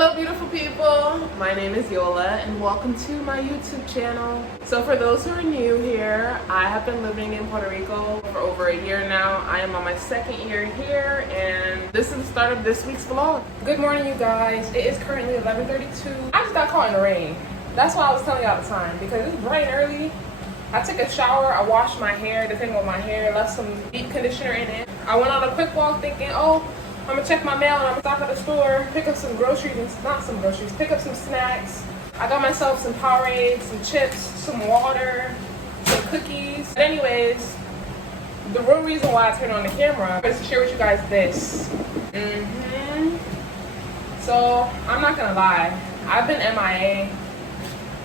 Hello beautiful people, my name is Yola and welcome to my YouTube channel. So for those who are new here, I have been living in Puerto Rico for over a year now. I am on my second year here and this is the start of this week's vlog. Good morning you guys, it is currently 11:32. I just got caught in the rain. That's why I was telling y'all the time, because it's bright and early. I took a shower, I washed my hair, the thing with my hair, left some deep conditioner in it. I went on a quick walk thinking, oh, I'm gonna check my mail and I'm gonna stop at the store, pick up some groceries, pick up some snacks. I got myself some Powerade, some chips, some water, some cookies. But anyways, the real reason why I turned on the camera is to share with you guys this. So, I'm not gonna lie, I've been MIA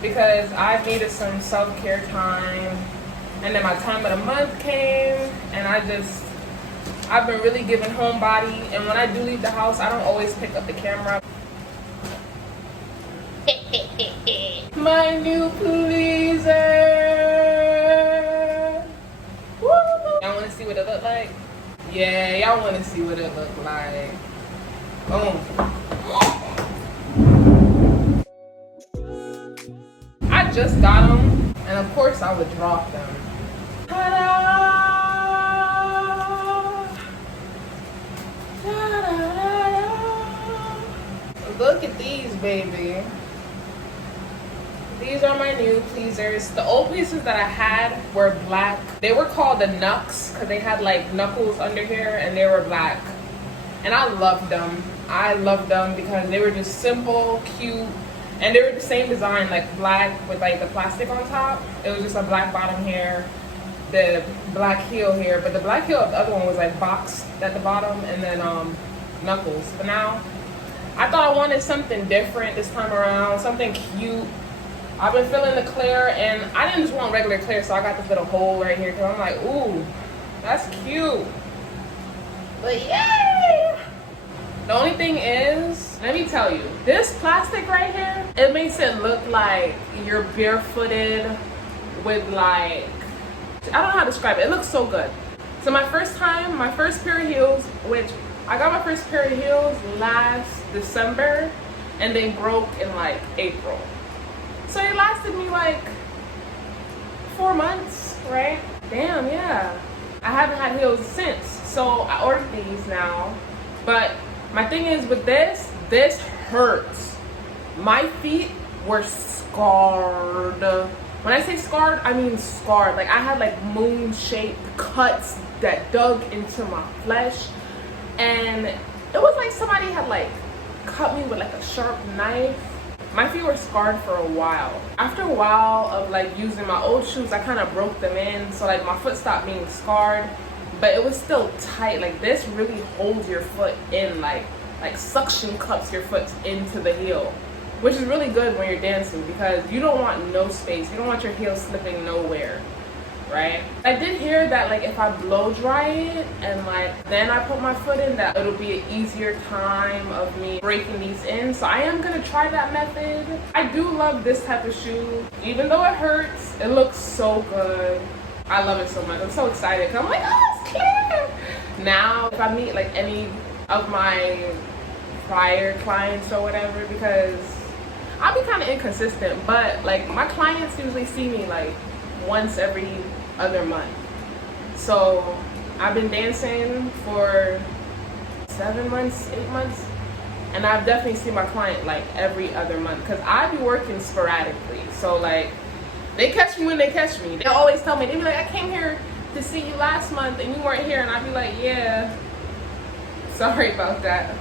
because I've needed some self-care time, and then my time of the month came and I've been really giving homebody, and when I do leave the house, I don't always pick up the camera. My new pleaser. Woo! Y'all want to see what it look like? Yeah, y'all want to see what it look like. Boom. I just got them, and of course I would drop them. Ta-da! Look at these, baby. These are my new pleasers. The old pleasers that I had were black. They were called the Knucks because they had like knuckles under here and they were black. And I loved them. I loved them because they were just simple, cute, and they were the same design, like black with like the plastic on top. It was just a black bottom here, the black heel here, but the black heel of the other one was like boxed at the bottom and then knuckles. But now I thought I wanted something different this time around, something cute. I've been feeling the clear, and I didn't just want regular clear, so I got this little hole right here because I'm like, ooh, that's cute. But yay! The only thing is, let me tell you, this plastic right here, it makes it look like you're barefooted with like, I don't know how to describe it. It looks so good. So my first pair of heels, which I got my first pair of heels last December, and they broke in like April. So it lasted me like 4 months, right? Damn, yeah. I haven't had heels since. So I ordered these now. But my thing is with this hurts. My feet were scarred. When I say scarred, I mean scarred. Like I had like moon-shaped cuts that dug into my flesh. And it was like somebody had like cut me with like a sharp knife. My feet were scarred for a while. After a while of like using my old shoes, I kind of broke them in. So like my foot stopped being scarred, but it was still tight. Like this really holds your foot in, like suction cups your foot into the heel, which is really good when you're dancing because you don't want no space. You don't want your heel slipping nowhere. Right? I did hear that like if I blow dry it and like then I put my foot in, that it'll be an easier time of me breaking these in. So I am gonna try that method. I do love this type of shoe. Even though it hurts, it looks so good. I love it so much. I'm so excited because I'm like, oh, it's clear. Now if I meet like any of my prior clients or whatever, because I'll be kind of inconsistent, but like my clients usually see me like once every other month. So I've been dancing for 7 months, 8 months, and I've definitely seen my client like every other month because I be working sporadically. So like they catch me when they catch me. They always tell me, they be like, I came here to see you last month and you weren't here, and I'd be like, yeah, sorry about that,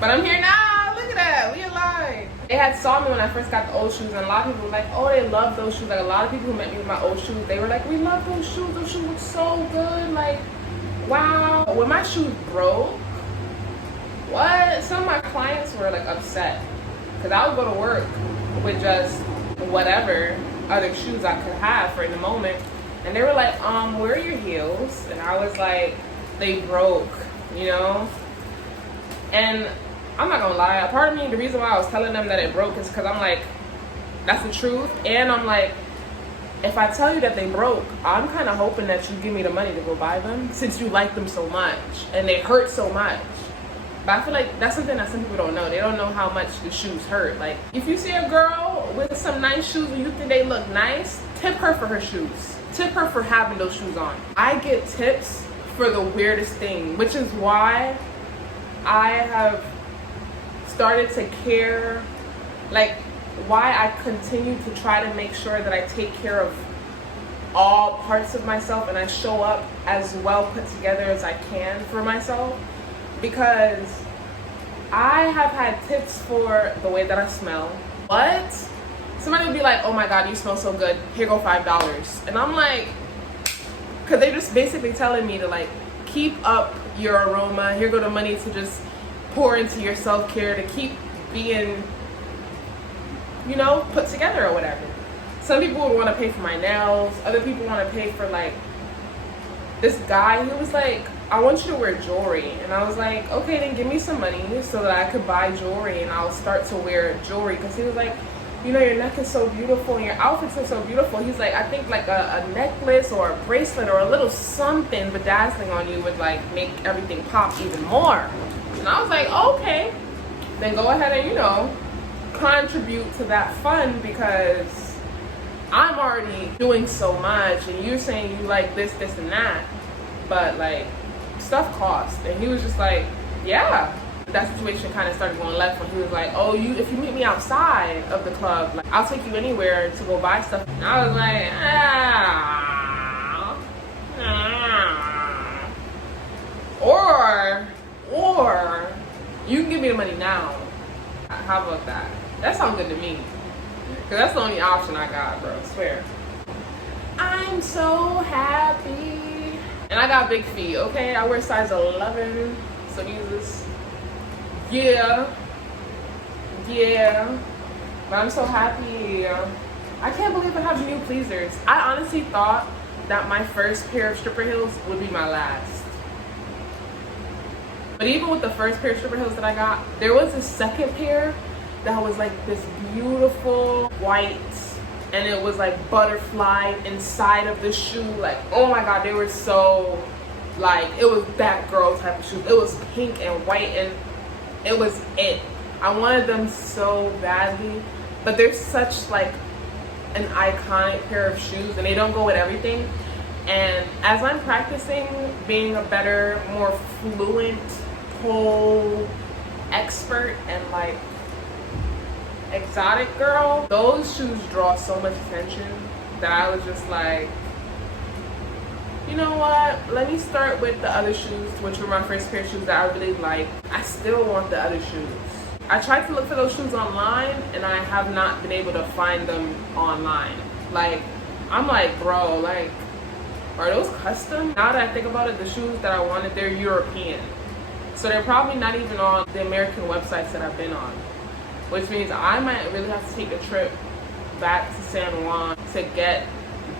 but I'm here now. Look at that, we alive. They had saw me when I first got the old shoes, and a lot of people were like, oh, they love those shoes. Like a lot of people who met me with my old shoes, they were like, we love those shoes look so good, like wow. When my shoes broke, what, some of my clients were like upset because I would go to work with just whatever other shoes I could have for in the moment, and they were like, where are your heels? And I was like, they broke, you know. And I'm not gonna lie, a part of me, the reason why I was telling them that it broke is because I'm like, that's the truth. And I'm like, if I tell you that they broke, I'm kind of hoping that you give me the money to go buy them since you like them so much and they hurt so much. But I feel like that's something that some people don't know. They don't know how much the shoes hurt. Like, if you see a girl with some nice shoes and you think they look nice, tip her for her shoes. Tip her for having those shoes on. I get tips for the weirdest thing, which is why I have started to care, like why I continue to try to make sure that I take care of all parts of myself and I show up as well put together as I can for myself, because I have had tips for the way that I smell. What? Somebody would be like, oh my God, you smell so good. Here go $5. And I'm like, because they're just basically telling me to like, keep up your aroma. Here go the money to just pour into your self-care, to keep being, you know, put together or whatever. Some people would want to pay for my nails. Other people want to pay for like, this guy, he was like, I want you to wear jewelry. And I was like, okay, then give me some money so that I could buy jewelry and I'll start to wear jewelry. Because he was like, you know, your neck is so beautiful and your outfits are so beautiful. He's like, I think like a necklace or a bracelet or a little something bedazzling on you would like make everything pop even more. And I was like, okay, then go ahead and, you know, contribute to that fund, because I'm already doing so much and you're saying you like this, this, and that. But like, stuff costs. And he was just like, yeah. That situation kind of started going left when he was like, oh, if you meet me outside of the club, like I'll take you anywhere to go buy stuff. And I was like, or you can give me the money now. How about that? That sounds good to me. Cause that's the only option I got, bro, I swear. I'm so happy. And I got big feet, okay? I wear size 11, so these yeah, but I'm so happy. I can't believe I have new pleasers. I honestly thought that my first pair of stripper heels would be my last. But even with the first pair of stripper heels that I got, there was a second pair that was like this beautiful white, and it was like butterfly inside of the shoe. Like, oh my God, they were so, like, it was that girl type of shoes. It was pink and white, and it was it. I wanted them so badly, but they're such like an iconic pair of shoes and they don't go with everything. And as I'm practicing being a better, more fluent pole expert and like exotic girl, those shoes draw so much attention that I was just like, you know what, let me start with the other shoes, which were my first pair of shoes that I really like. I still want the other shoes. I tried to look for those shoes online and I have not been able to find them online. Like, I'm like, bro, like, are those custom? Now that I think about it, the shoes that I wanted, they're European. So they're probably not even on the American websites that I've been on. Which means I might really have to take a trip back to San Juan to get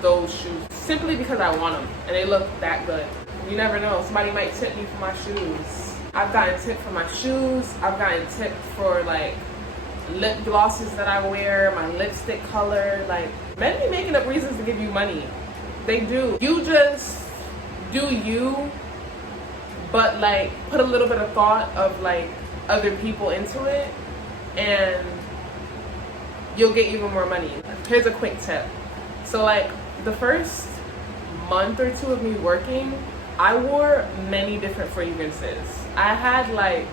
those shoes, simply because I want them and they look that good. You never know, somebody might tip me for my shoes. I've gotten tipped for my shoes. I've gotten tipped for like lip glosses that I wear, my lipstick color. Like, men be making up reasons to give you money. They do. You just do you, but like put a little bit of thought of like other people into it and you'll get even more money. Here's a quick tip. So like the first month or two of me working, I wore many different fragrances. I had like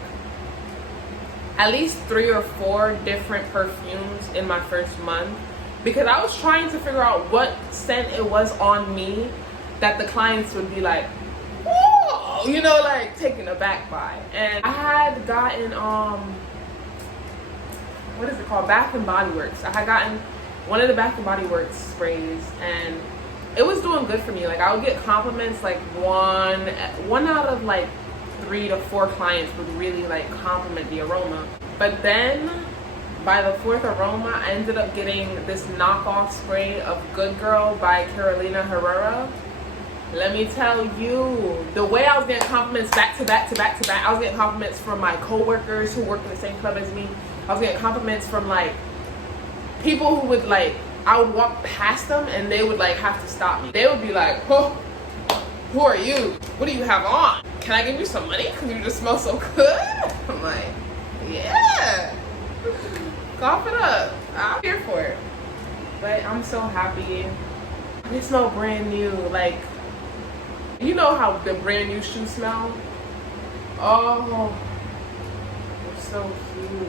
at least 3 or 4 different perfumes in my first month because I was trying to figure out what scent it was on me that the clients would be like, oh, you know, like taken aback by. And I had gotten what is it called? Bath and Body Works. I had gotten one of the Bath and Body Works sprays and it was doing good for me. Like, I would get compliments, like one out of like 3 to 4 clients would really like compliment the aroma. But then by the 4th aroma, I ended up getting this knockoff spray of Good Girl by Carolina Herrera. Let me tell you, the way I was getting compliments back to back to back to back, I was getting compliments from my coworkers who work in the same club as me. I was getting compliments from like people who would like, I would walk past them and they would like have to stop me. They would be like, oh, who are you? What do you have on? can I give you some money? Because you just smell so good. I'm like, yeah. Cough it up. I'm here for it. But I'm so happy. They smell brand new. Like, you know how the brand new shoes smell? Oh, they're so cute.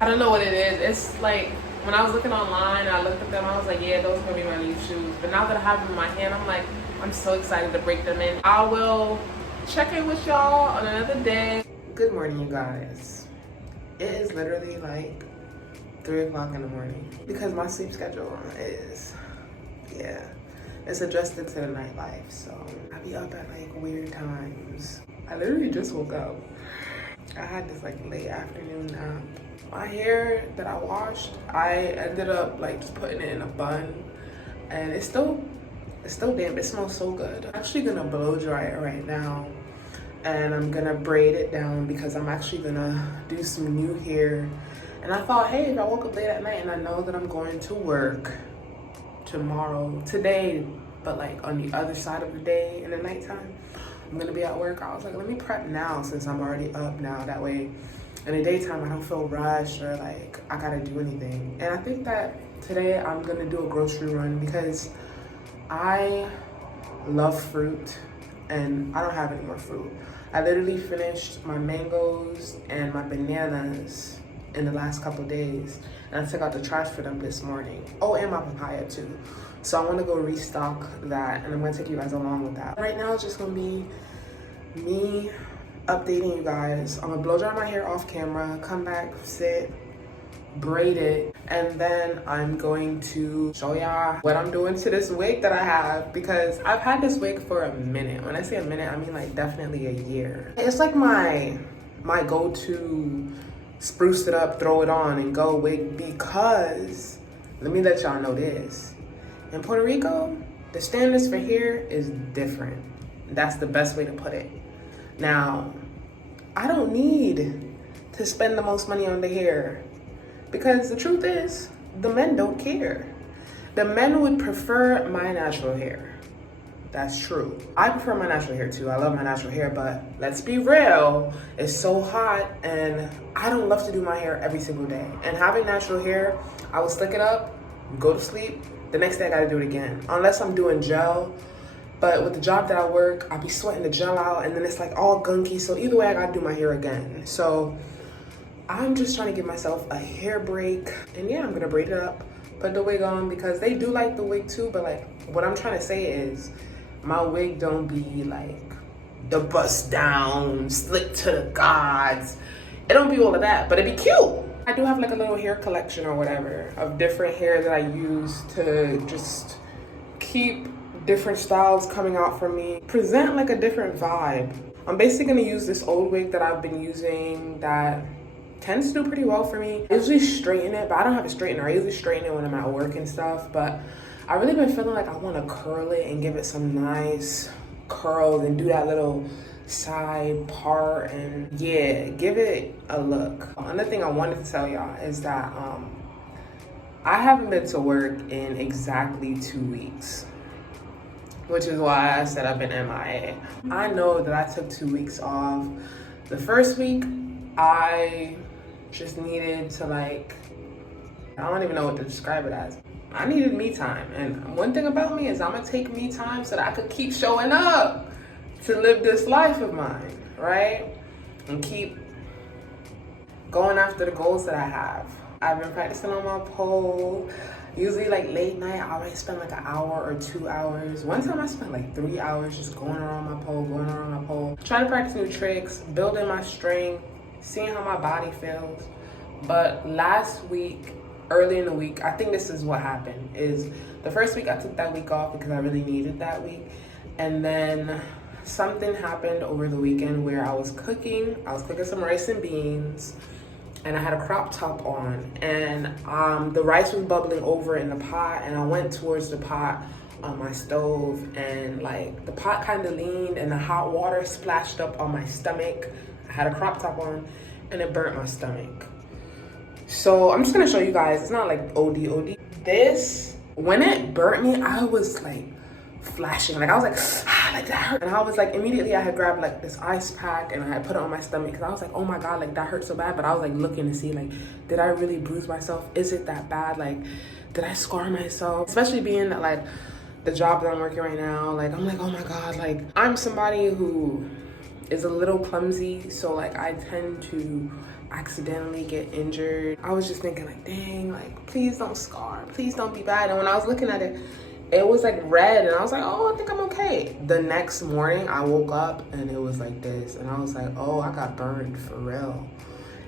I don't know what it is. It's like, when I was looking online and I looked at them, I was like, yeah, those are gonna be my new shoes. But now that I have them in my hand, I'm like, I'm so excited to break them in. I will check in with y'all on another day. Good morning, you guys. It is literally like 3 o'clock in the morning because my sleep schedule is, yeah, it's adjusted to the nightlife. So I be up at like weird times. I literally just woke up. I had this like late afternoon nap. My hair that I washed, I ended up like just putting it in a bun, and it's still damp. It smells so good. I'm actually gonna blow dry it right now, and I'm gonna braid it down because I'm actually gonna do some new hair. And I thought, hey, if I woke up late at night and I know that I'm going to work today, but like on the other side of the day in the nighttime, I'm gonna be at work. I was like, let me prep now since I'm already up now. That way in the daytime, I don't feel rushed or like I gotta do anything. And I think that today I'm gonna do a grocery run because I love fruit and I don't have any more fruit. I literally finished my mangoes and my bananas in the last couple days, and I took out the trash for them this morning. Oh, and my papaya too. So I want to go restock that, and I'm gonna take you guys along with that. Right now it's just gonna be me updating you guys. I'm gonna blow dry my hair off camera, come back, sit, braid it, and then I'm going to show y'all what I'm doing to this wig that I have, because I've had this wig for a minute. When I say a minute, I mean like definitely a year. It's like my go-to spruce it up, throw it on, and go wig, because let me let y'all know this. In Puerto Rico, the standards for hair is different. That's the best way to put it. Now, I don't need to spend the most money on the hair, because the truth is, the men don't care. The men would prefer my natural hair. That's true. I prefer my natural hair too. I love my natural hair, but let's be real, it's so hot and I don't love to do my hair every single day. And having natural hair, I will slick it up, go to sleep, the next day I gotta do it again. Unless I'm doing gel, but with the job that I work, I'll be sweating the gel out and then it's like all gunky. So either way, I gotta do my hair again. So I'm just trying to give myself a hair break. And yeah, I'm gonna braid it up, put the wig on, because they do like the wig too. But like, what I'm trying to say is, my wig don't be like the bust down, slick to the gods. It don't be all of that, but it be cute. I do have like a little hair collection or whatever of different hair that I use to just keep different styles coming out from me. Present like a different vibe. I'm basically gonna use this old wig that I've been using that tends to do pretty well for me. I usually straighten it, but I don't have a straightener. I usually straighten it when I'm at work and stuff, but I've really been feeling like I want to curl it and give it some nice curls and do that little side part and yeah, give it a look. Another thing I wanted to tell y'all is that I haven't been to work in exactly 2 weeks, which is why I said I've been MIA. I know that I took 2 weeks off. The first week, I just needed to like, I don't even know what to describe it as. I needed me time. And one thing about me is I'm gonna take me time so that I could keep showing up to live this life of mine, right? And keep going after the goals that I have. I've been practicing on my pole. Usually like late night, I always spend like an hour or 2 hours. One time I spent like 3 hours just going around my pole, trying to practice new tricks, building my strength, seeing how my body feels. But last week, early in the week, I think this is what happened, is the first week I took that week off because I really needed that week. And then something happened over the weekend where I was cooking some rice and beans, and I had a crop top on, and the rice was bubbling over in the pot, and I went towards the pot on my stove, and like the pot kind of leaned and the hot water splashed up on my stomach. I had a crop top on and it burnt my stomach. So I'm just gonna show you guys, it's not like OD. This, when it burnt me, I was like flashing. Like I was like, like that hurt. And I was like, immediately I had grabbed like this ice pack and I had put it on my stomach because I was like, oh my God, like that hurt so bad. But I was like looking to see like, did I really bruise myself? Is it that bad? Like, did I scar myself? Especially being that like the job that I'm working right now, like I'm like, oh my God, like I'm somebody who is a little clumsy. So like I tend to accidentally get injured. I was just thinking like, dang, like please don't scar, please don't be bad. And when I was looking at it, it was like red and I was like, oh, I think I'm okay. The next morning I woke up and it was like this and I was like, oh, I got burned for real.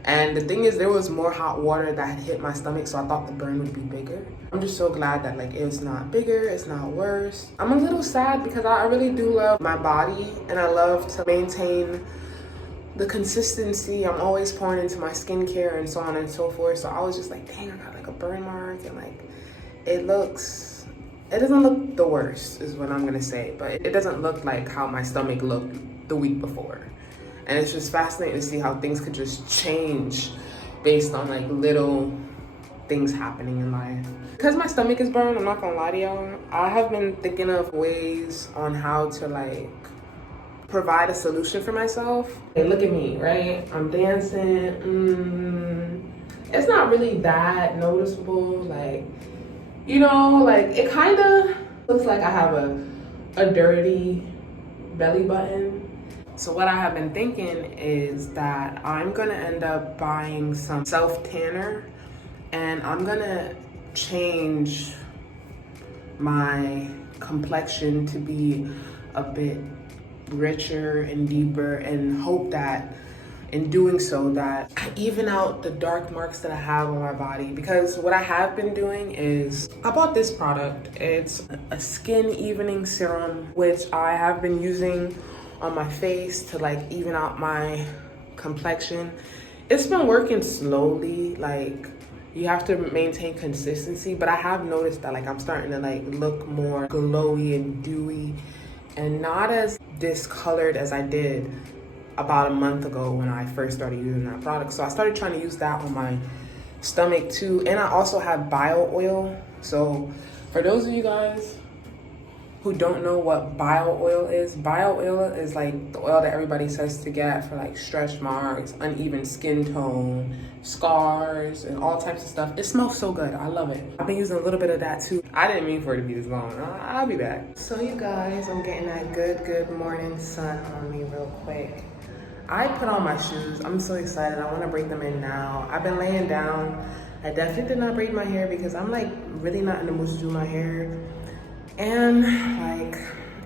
And the thing is, there was more hot water that had hit my stomach, so I thought the burn would be bigger. I'm just so glad that like it's not bigger, it's not worse. I'm a little sad because I really do love my body and I love to maintain the consistency. I'm always pouring into my skincare and so on and so forth. So I was just like, dang, I got like a burn mark and like it doesn't look the worst is what I'm gonna say, but it doesn't look like how my stomach looked the week before. And it's just fascinating to see how things could just change based on like little things happening in life. Because my stomach is burned, I'm not gonna lie to y'all, I have been thinking of ways on how to like provide a solution for myself. Hey, look at me, right? I'm dancing. It's not really that noticeable. Like, you know, like it kind of looks like I have a dirty belly button. So what I have been thinking is that I'm gonna end up buying some self-tanner and I'm gonna change my complexion to be a bit richer and deeper and hope that in doing so that I even out the dark marks that I have on my body. Because what I have been doing is I bought this product. It's a skin evening serum, which I have been using on my face to like even out my complexion. It's been working slowly, like you have to maintain consistency, but I have noticed that like I'm starting to like look more glowy and dewy and not as discolored as I did about a month ago when I first started using that product. So I started trying to use that on my stomach too. And I also have bio oil. So for those of you guys who don't know what bio oil is like the oil that everybody says to get for like stretch marks, uneven skin tone, scars, and all types of stuff. It smells so good. I love it. I've been using a little bit of that too. I didn't mean for it to be this long. I'll be back. So you guys, I'm getting that good morning sun on me real quick. I put on my shoes. I'm so excited. I want to braid them in now. I've been laying down. I definitely did not braid my hair because I'm like really not in the mood to do my hair. And like,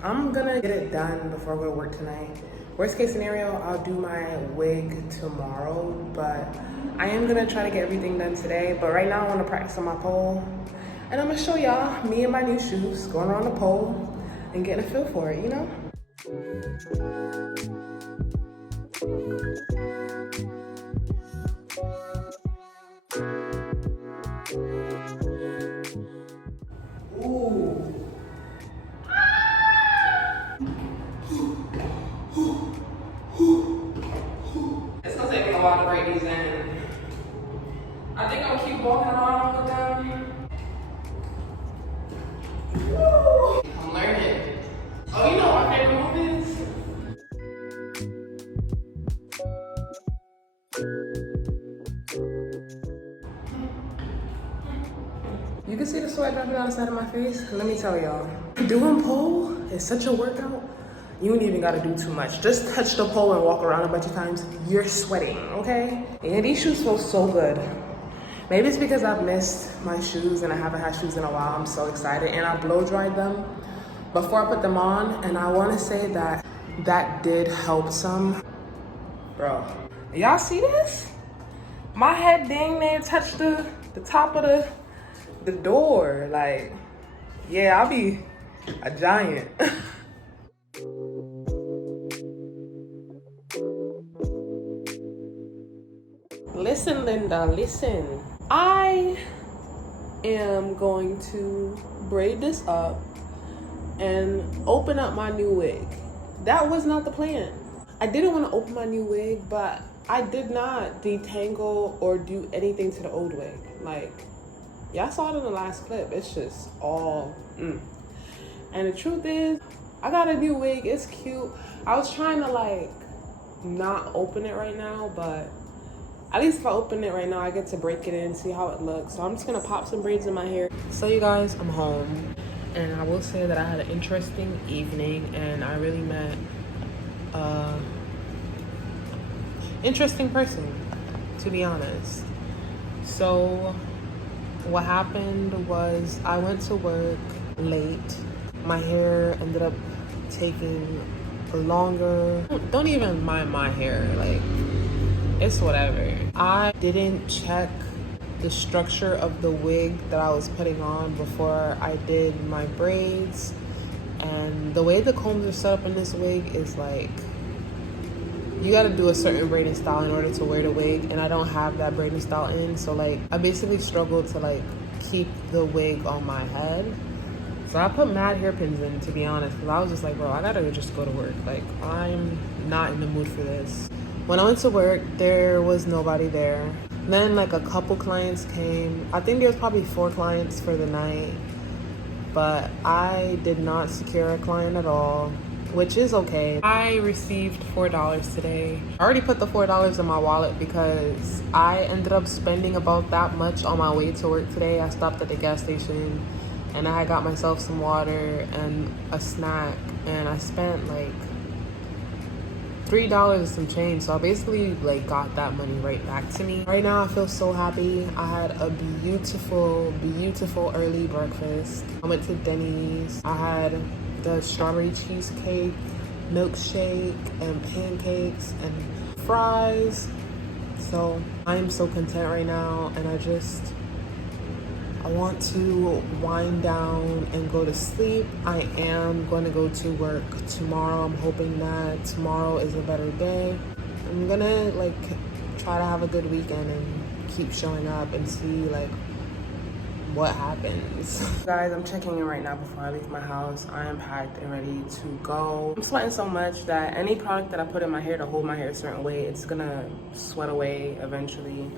I'm gonna get it done before I go to work tonight. Worst case scenario, I'll do my wig tomorrow, but I am gonna try to get everything done today. But right now I wanna practice on my pole. And I'm gonna show y'all me and my new shoes going around the pole and getting a feel for it, you know? Ooh. It's gonna take me a while to break these in. I think I'll keep walking around with them. Woo. I'm learning. Oh, you know what my favorite move is? You can see the sweat dropping down the side of my face. Let me tell y'all, doing pole is such a workout. You ain't even gotta do too much. Just touch the pole and walk around a bunch of times. You're sweating, okay? And these shoes feel so good. Maybe it's because I've missed my shoes and I haven't had shoes in a while. I'm so excited. And I blow dried them before I put them on. And I wanna say that that did help some. Bro, y'all see this? My head dang near touched the top of the door. Like, yeah, I'll be a giant. Listen, Linda, listen. I am going to braid this up and open up my new wig. That was not the plan. I didn't want to open my new wig, but I did not detangle or do anything to the old wig. Like, y'all saw it in the last clip. It's just all, And the truth is, I got a new wig. It's cute. I was trying to like not open it right now, but at least if I open it right now, I get to break it in, see how it looks. So I'm just gonna pop some braids in my hair. So you guys, I'm home. And I will say that I had an interesting evening and I really met interesting person, to be honest. So what happened was I went to work late. My hair ended up taking longer. Don't even mind my hair, like it's whatever. I didn't check the structure of the wig that I was putting on before I did my braids. And the way the combs are set up in this wig is like, you gotta do a certain braiding style in order to wear the wig, and I don't have that braiding style in, so like I basically struggled to like keep the wig on my head. So I put mad hairpins in, to be honest, because I was just like, bro, I gotta just go to work. Like, I'm not in the mood for this. When I went to work, there was nobody there. Then like a couple clients came. I think there was probably 4 clients for the night, but I did not secure a client at all, which is okay. I received $4 today. I already put the $4 in my wallet because I ended up spending about that much on my way to work today. I stopped at the gas station and I got myself some water and a snack, and I spent like $3 and some change. So I basically like got that money right back to me. Right now I feel so happy. I had a beautiful early breakfast. I went to Denny's. I had the strawberry cheesecake, milkshake, and pancakes and fries. So I'm so content right now, and I want to wind down and go to sleep. I am going to go to work tomorrow. I'm hoping that tomorrow is a better day. I'm gonna like try to have a good weekend and keep showing up and see like what happens. Guys, I'm checking in right now before I leave my house. I am packed and ready to go. I'm sweating so much that any product that I put in my hair to hold my hair a certain way, it's gonna sweat away eventually.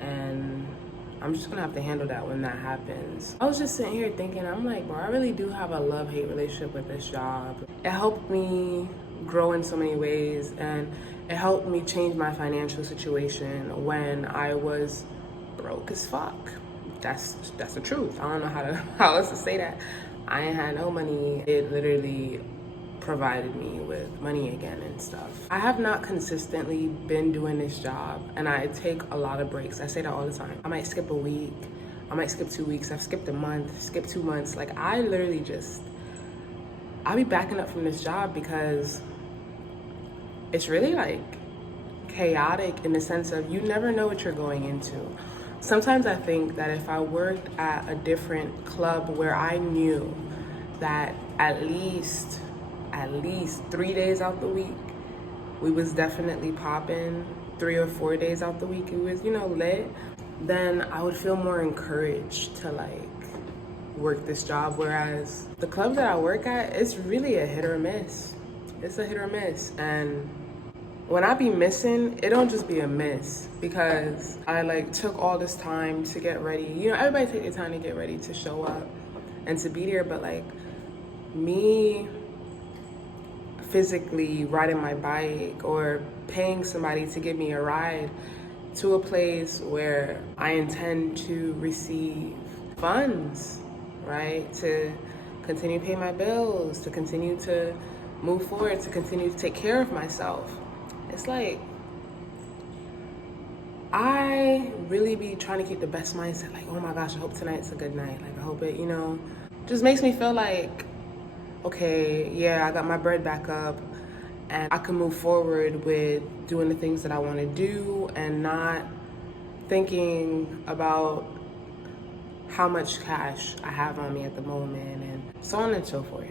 And I'm just gonna have to handle that when that happens. I was just sitting here thinking, I'm like, bro, I really do have a love-hate relationship with this job. It helped me grow in so many ways, and it helped me change my financial situation when I was broke as fuck. That's the truth. I don't know how else to say that. I ain't had no money. It literally provided me with money again and stuff. I have not consistently been doing this job, and I take a lot of breaks. I say that all the time. I might skip a week. I might skip 2 weeks. I've skipped a month, skipped 2 months. Like, I literally just, I'll be backing up from this job because it's really like chaotic in the sense of you never know what you're going into. Sometimes I think that if I worked at a different club where I knew that at least 3 days out the week, we was definitely popping, 3 or 4 days out the week, it was, lit, then I would feel more encouraged to like work this job. Whereas the club that I work at, it's really a hit or miss. It's a hit or miss. And when I be missing, it don't just be a miss because I like took all this time to get ready. Everybody take their time to get ready to show up and to be there, but like me physically riding my bike or paying somebody to give me a ride to a place where I intend to receive funds, right? To continue to pay my bills, to continue to move forward, to continue to take care of myself. It's like, I really be trying to keep the best mindset. Like, oh my gosh, I hope tonight's a good night. Like, I hope it, just makes me feel like, okay, yeah, I got my bread back up and I can move forward with doing the things that I want to do and not thinking about how much cash I have on me at the moment and so on and so forth.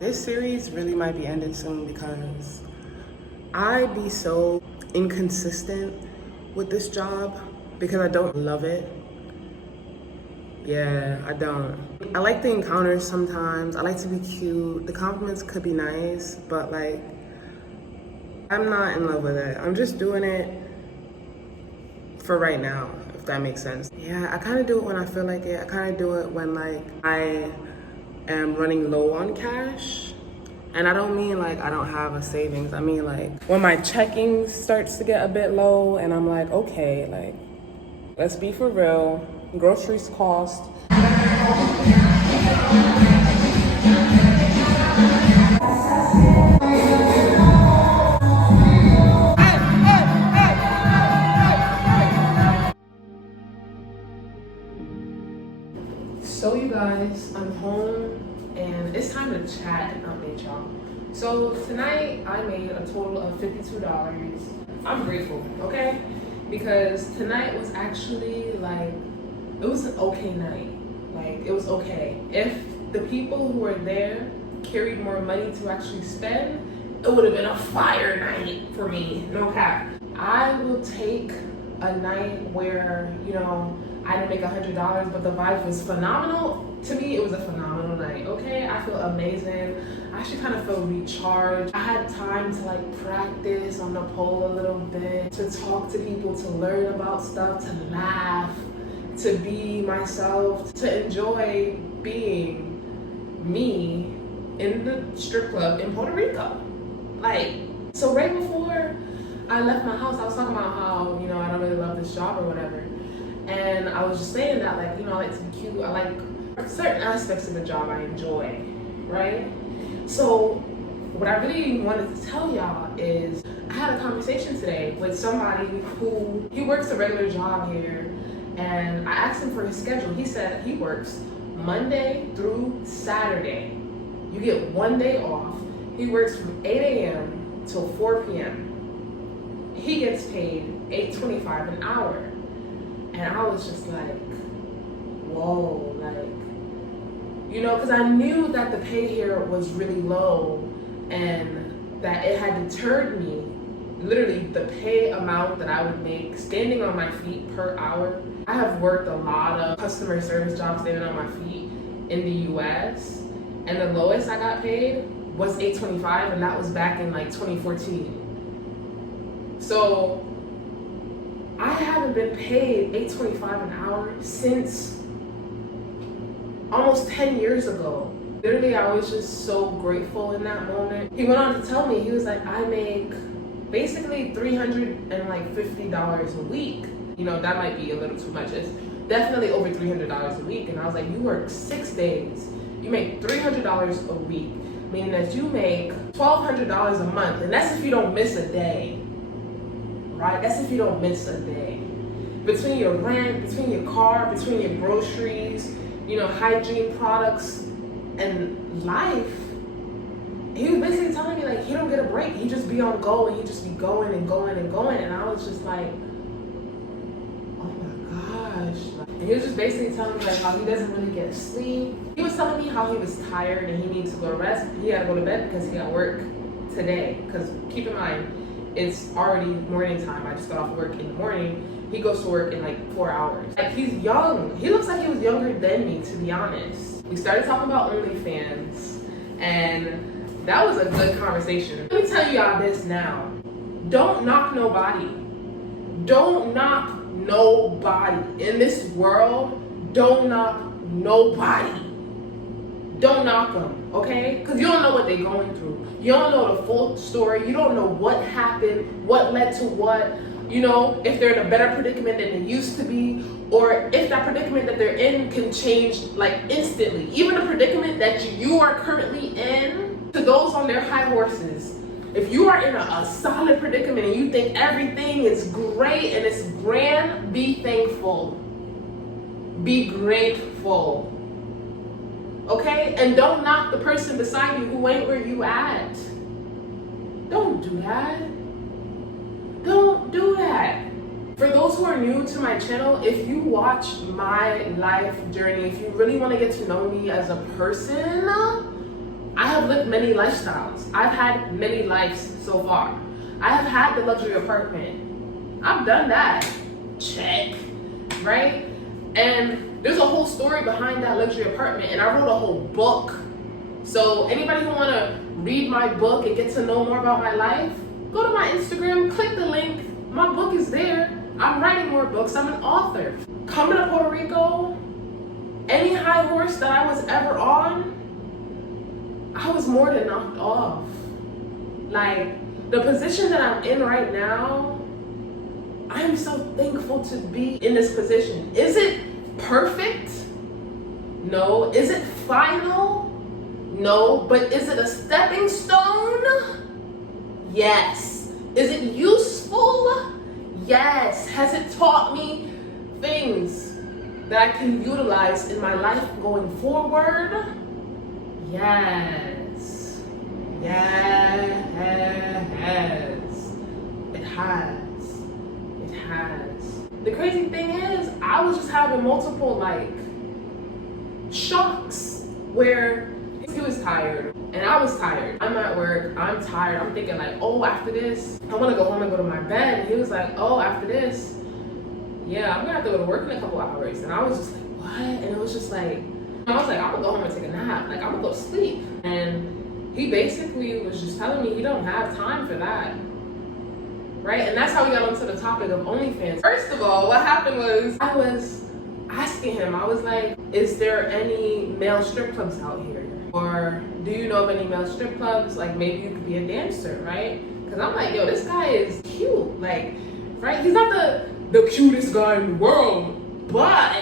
This series really might be ending soon because I be so inconsistent with this job because I don't love it. Yeah, I don't. I like the encounters sometimes. I like to be cute. The compliments could be nice, but like, I'm not in love with it. I'm just doing it for right now, if that makes sense. Yeah, I kind of do it when I feel like it. I kind of do it when like I am running low on cash. And I don't mean like I don't have a savings. I mean like when my checking starts to get a bit low and I'm like, okay, like let's be for real. Groceries cost. So you guys, I'm home and it's time to chat and update y'all. So tonight I made a total of $52. I'm grateful, okay? Because tonight was actually like, it was an okay night. Like, it was okay. If the people who were there carried more money to actually spend, it would have been a fire night for me, no cap. I will take a night where, you know, I didn't make $100, but the vibe was phenomenal. To me, it was a phenomenal night, okay? I feel amazing. I actually kind of feel recharged. I had time to like practice on the pole a little bit, to talk to people, to learn about stuff, to laugh, to be myself, to enjoy being me in the strip club in Puerto Rico. Like, so right before I left my house, I was talking about how, you know, I don't really love this job or whatever. And I was just saying that, like, you know, I like to be cute. I like certain aspects of the job I enjoy, right? So what I really wanted to tell y'all is I had a conversation today with somebody who, he works a regular job here. And I asked him for his schedule. He said he works Monday through Saturday. You get one day off. He works from 8 a.m. till 4 p.m. He gets paid $8.25 an hour. And I was just like, whoa, like, you know, because I knew that the pay here was really low and that it had deterred me. Literally, the pay amount that I would make standing on my feet per hour. I have worked a lot of customer service jobs standing on my feet in the US, and the lowest I got paid was $8.25, and that was back in like 2014. So I haven't been paid $8.25 an hour since almost 10 years ago. Literally, I was just so grateful in that moment. He went on to tell me, he was like, I make basically $350 a week. You know, that might be a little too much. It's definitely over $300 a week. And I was like, you work 6 days. You make $300 a week, meaning that you make $1,200 a month. And that's if you don't miss a day. Right? That's if you don't miss a day. Between your rent, between your car, between your groceries, you know, hygiene products, and life. He was basically telling me like he don't get a break. He just be on go and he just be going and going and going. And I was just like, oh my gosh. And he was just basically telling me like how he doesn't really get sleep. He was telling me how he was tired and he needs to go to rest. He had to go to bed because he had work today. Because keep in mind, it's already morning time. I just got off work in the morning. He goes to work in like 4 hours. Like, he's young. He looks like he was younger than me, to be honest. We started talking about OnlyFans, and that was a good conversation. Let me tell y'all this now. Don't knock nobody. Don't knock nobody. In this world, don't knock nobody. Don't knock them, okay? Because you don't know what they're going through. You don't know the full story. You don't know what happened, what led to what. You know, if they're in a better predicament than they used to be, or if that predicament that they're in can change like instantly. Even the predicament that you are currently in, to those on their high horses, if you are in a solid predicament and you think everything is great and it's grand, be thankful. Be grateful. Okay? And don't knock the person beside you who ain't where you at. Don't do that. Don't do that. For those who are new to my channel, if you watch my life journey, if you really want to get to know me as a person, I have lived many lifestyles. I've had many lives so far. I have had the luxury apartment. I've done that. Check. Right? And there's a whole story behind that luxury apartment, and I wrote a whole book. So anybody who want to read my book and get to know more about my life, go to my Instagram, click the link. My book is there. I'm writing more books. I'm an author. Coming to Puerto Rico, any high horse that I was ever on, I was more than knocked off. Like, the position that I'm in right now, I'm so thankful to be in this position. Is it perfect? No. Is it final? No. But is it a stepping stone? Yes. Is it useful? Yes. Has it taught me things that I can utilize in my life going forward? Yes. Yes. It has. It has. The crazy thing is, I was just having multiple like shocks where he was tired and I was tired. I'm at work, I'm tired. I'm thinking like, oh, after this, I want to go home and go to my bed. And he was like, oh, after this, yeah, I'm gonna have to go to work in a couple hours. And I was just like, what? And it was just like, I was like, I'm gonna go home and take a nap. Like, I'm gonna go to sleep. And he basically was just telling me he don't have time for that. Right? And that's how we got onto the topic of OnlyFans. First of all, what happened was I was asking him, I was like, is there any male strip clubs out here? Or do you know of any male strip clubs? Like, maybe you could be a dancer, right? Because I'm like, yo, this guy is cute. Like, right? He's not the cutest guy in the world. But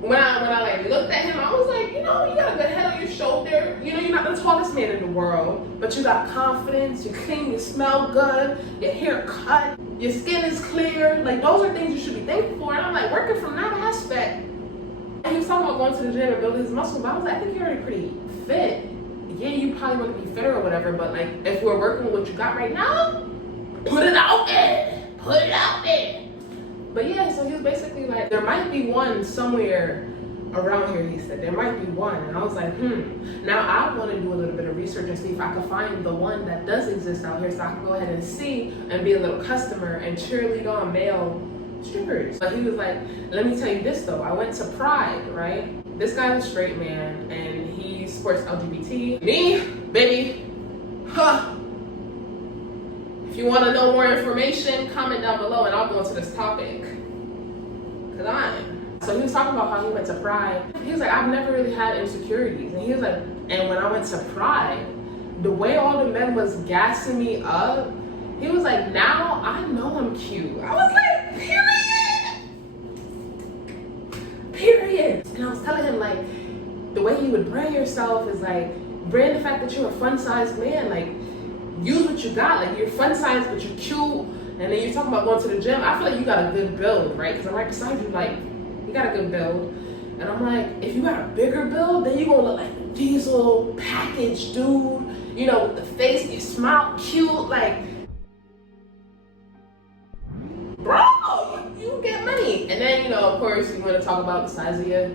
when I like looked at him, I was like, you know, you got a good head on your shoulder. You know, you're not the tallest man in the world, but you got confidence, you're clean, you smell good, your hair cut, your skin is clear. Like, those are things you should be thankful for. And I'm like, working from that aspect. And he was talking about going to the gym and building his muscle, but I was like, I think you're already pretty fit. Yeah, you probably want to be fitter or whatever, but like, if we're working with what you got right now, put it out there. Put it out there. But yeah, so he was basically like, there might be one somewhere around here, he said. There might be one. And I was like, Now I want to do a little bit of research and see if I can find the one that does exist out here so I can go ahead and see and be a little customer and cheerlead on male strippers. But he was like, let me tell you this though. I went to Pride, right? This guy's a straight man and he supports LGBT. Me, baby, If you want to know more information, comment down below and I'll go into this topic. So he was talking about how he went to Pride. He was like, I've never really had insecurities. And he was like, and when I went to Pride, the way all the men was gassing me up, he was like, now I know I'm cute. I was like, period. And I was telling him like, the way you would brand yourself is like, brand the fact that you're a fun-sized man. Like, use what you got. Like, you're fun-sized, but you're cute. And then you're talking about going to the gym. I feel like you got a good build, right? Because I'm right beside you, like, you got a good build. And I'm like, if you got a bigger build, then you're going to look like a Diesel package dude. You know, with the face, you smile cute. Like, bro, you get money. And then, you know, of course, you want to talk about the size of your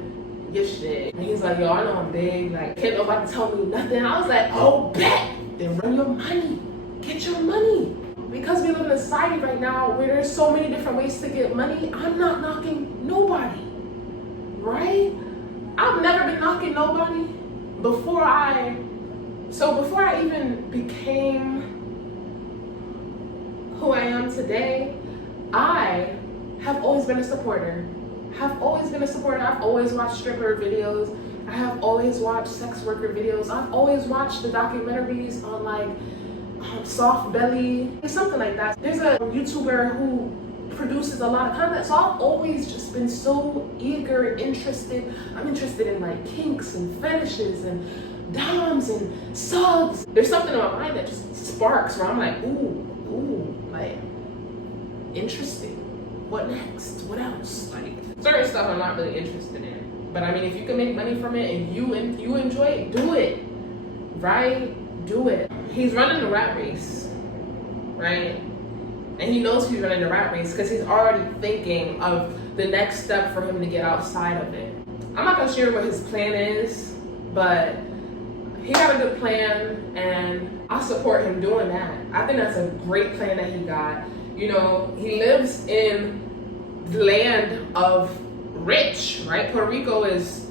shit. And he's like, yo, I know I'm big. Like, can't nobody tell me nothing. I was like, oh, bet. Then run your money. Get your money. Because we live in a society right now where there's so many different ways to get money, I'm not knocking nobody, right? I've never been knocking nobody before I even became who I am today. I have always been a supporter. I've always watched stripper videos. I have always watched sex worker videos. I've always watched the documentaries on like Soft Belly, something like that. There's a YouTuber who produces a lot of content, so I've always just been so eager and interested. I'm interested in like kinks and fetishes and doms and subs. There's something in my mind that just sparks where I'm like, ooh, like, interesting. What next? What else? Like, certain stuff I'm not really interested in. But I mean, if you can make money from it and you enjoy it, do it, right? Do it. He's running the rat race, right? And he knows he's running the rat race because he's already thinking of the next step for him to get outside of it. I'm not gonna share what his plan is, but he got a good plan and I support him doing that. I think that's a great plan that he got. You know, he lives in the land of rich, right? Puerto Rico is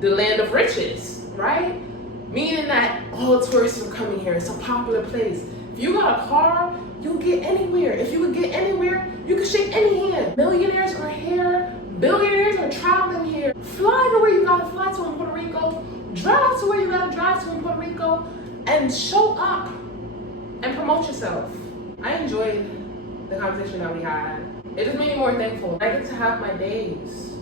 the land of riches, right? Meaning that all tourists are coming here. It's a popular place. If you got a car, you'll get anywhere. If you could get anywhere, you can shake any hand. Millionaires are here Billionaires are traveling here. Fly to where you gotta fly to in Puerto Rico. Drive to where you gotta drive to in Puerto Rico. And show up and promote yourself. I enjoyed the conversation that we had. It just made me more thankful. I get to have my days.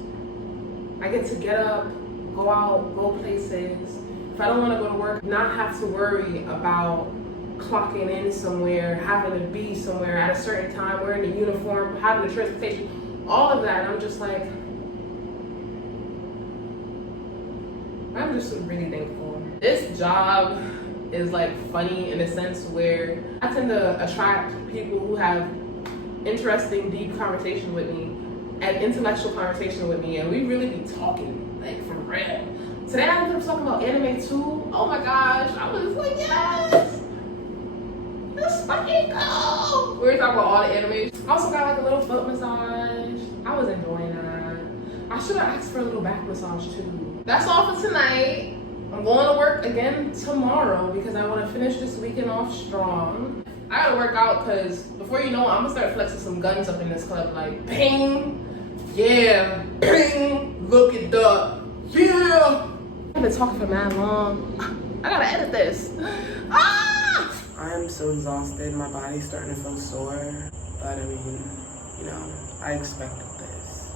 I get to get up, go out, go places. If I don't want to go to work, not have to worry about clocking in somewhere, having to be somewhere at a certain time, wearing a uniform, having the transportation, all of that. I'm just like, I'm just really thankful. This job is like funny in a sense where I tend to attract people who have interesting, deep conversation with me and intellectual conversation with me, and we really be talking like for real. Today I ended up talking about anime too. Oh my gosh, I was like, yes, let's fucking go. We were talking about all the anime. I also got like a little foot massage. I was enjoying that. I should have asked for a little back massage too. That's all for tonight. I'm going to work again tomorrow because I want to finish this weekend off strong. I gotta work out because before you know it, I'm gonna start flexing some guns up in this club. Like, ping, yeah, ping, look at the, yeah. I've been talking for mad long. I gotta edit this. Ah! I am so exhausted. My body's starting to feel sore. But I mean, you know, I expected this.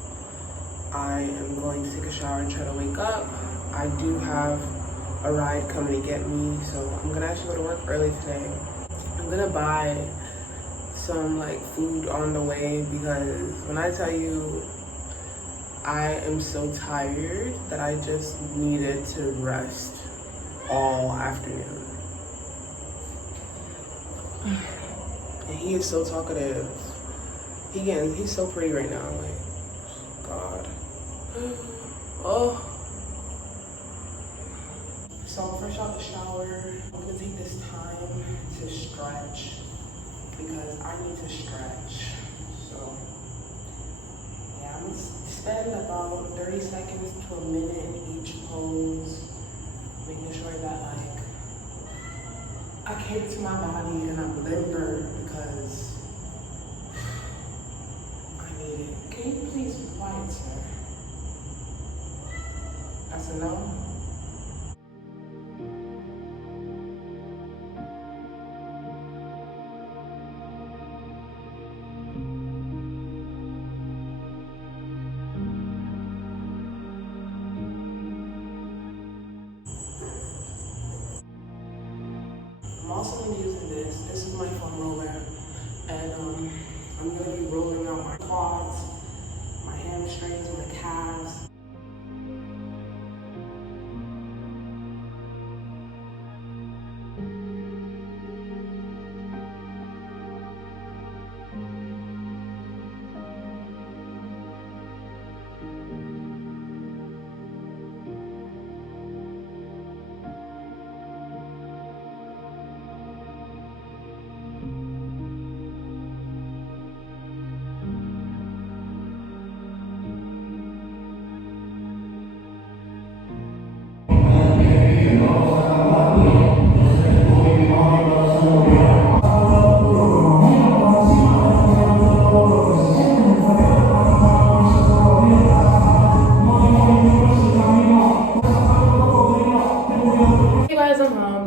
I am going to take a shower and try to wake up. I do have a ride coming to get me, so I'm gonna actually go to work early today. I'm gonna buy some like food on the way because when I tell you I am so tired that I just needed to rest all afternoon. And he is so talkative. He's so pretty right now, like, God. Oh. So I'm fresh out the shower. I'm gonna take this time to stretch because I need to stretch. So yeah, I'm gonna spend about 30 seconds to a minute in each pose, making sure that like I cater to my body and I'm limber because I need it. Can you please be quiet, sir? That's a no? I'm also going to be using this. This is my foam roller, and I'm going to be rolling out my quads, my hamstrings, my calves.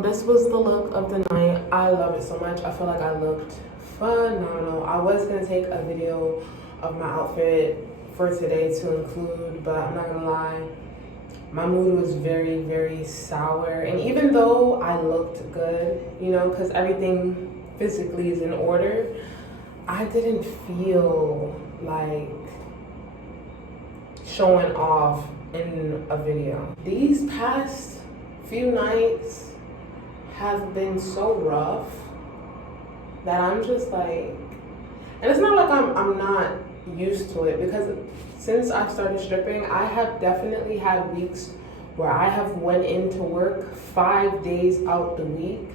This was the look of the night. I love it so much. I feel like I looked phenomenal. I was gonna take a video of my outfit for today to include, but I'm not gonna lie, my mood was very, very sour. And even though I looked good, you know, because everything physically is in order, I didn't feel like showing off in a video. These past few nights have been so rough that I'm just like, and it's not like I'm not used to it, because since I've started stripping, I have definitely had weeks where I have went into work 5 days out the week,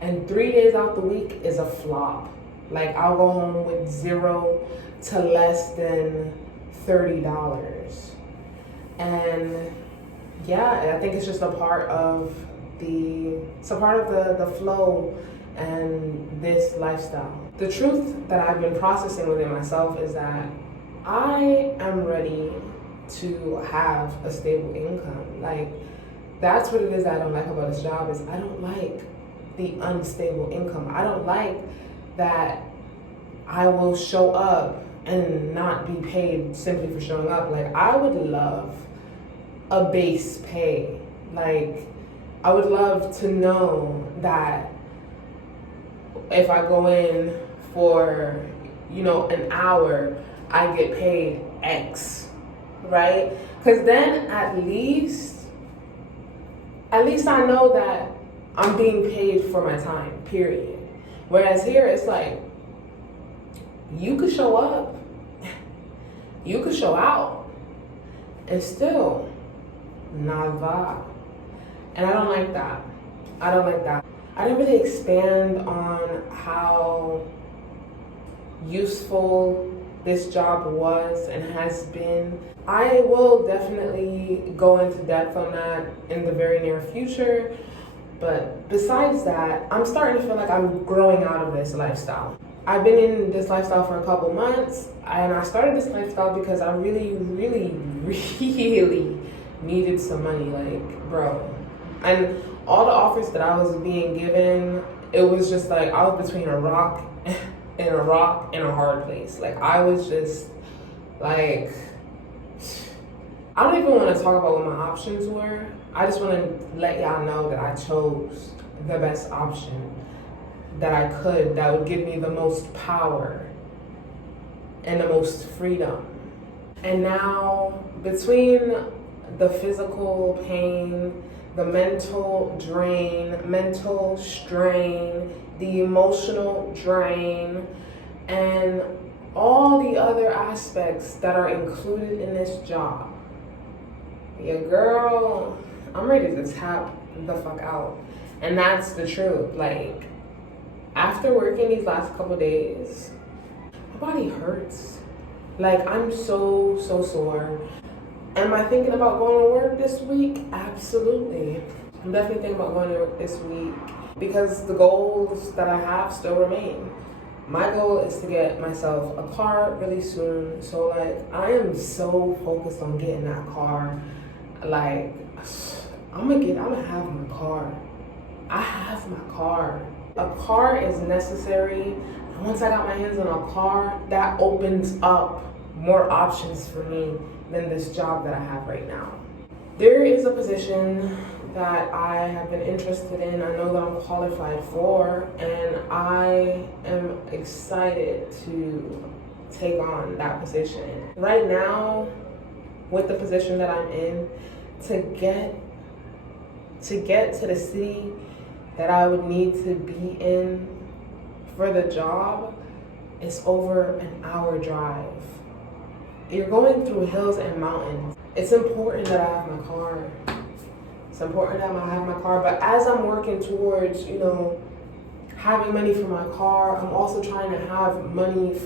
and 3 days out the week is a flop. Like, I'll go home with $0 to less than $30. And yeah, I think it's just a part of the flow and this lifestyle. The truth that I've been processing within myself is that I am ready to have a stable income. Like, that's what it is that I don't like about this job, is I don't like the unstable income. I don't like that I will show up and not be paid simply for showing up. Like, I would love a base pay. Like, I would love to know that if I go in for, an hour, I get paid X, right? Because then at least I know that I'm being paid for my time, period. Whereas here, it's like, you could show up, you could show out, and still nada. And I don't like that. I don't like that. I didn't really expand on how useful this job was and has been. I will definitely go into depth on that in the very near future. But besides that, I'm starting to feel like I'm growing out of this lifestyle. I've been in this lifestyle for a couple months, and I started this lifestyle because I really, really, really needed some money, like, bro. And all the offers that I was being given, it was just like I was between a rock and a hard place. Like, I was just like, I don't even want to talk about what my options were. I just want to let y'all know that I chose the best option that I could, that would give me the most power and the most freedom. And now, between the physical pain, the mental drain, mental strain, the emotional drain, and all the other aspects that are included in this job, your girl, I'm ready to tap the fuck out. And that's the truth. Like, after working these last couple days, my body hurts. Like, I'm so sore. Am I thinking about going to work this week? Absolutely. I'm definitely thinking about going to work this week because the goals that I have still remain. My goal is to get myself a car really soon. So, like, I am so focused on getting that car. Like, I'm gonna have my car. I have my car. A car is necessary. And once I got my hands on a car, that opens up more options for me than this job that I have right now. There is a position that I have been interested in. I know that I'm qualified for, and I am excited to take on that position. Right now, with the position that I'm in, to get to the city that I would need to be in for the job, it's over an hour drive. You're going through hills and mountains. It's important that I have my car. It's important that I have my car, but as I'm working towards, having money for my car, I'm also trying to have money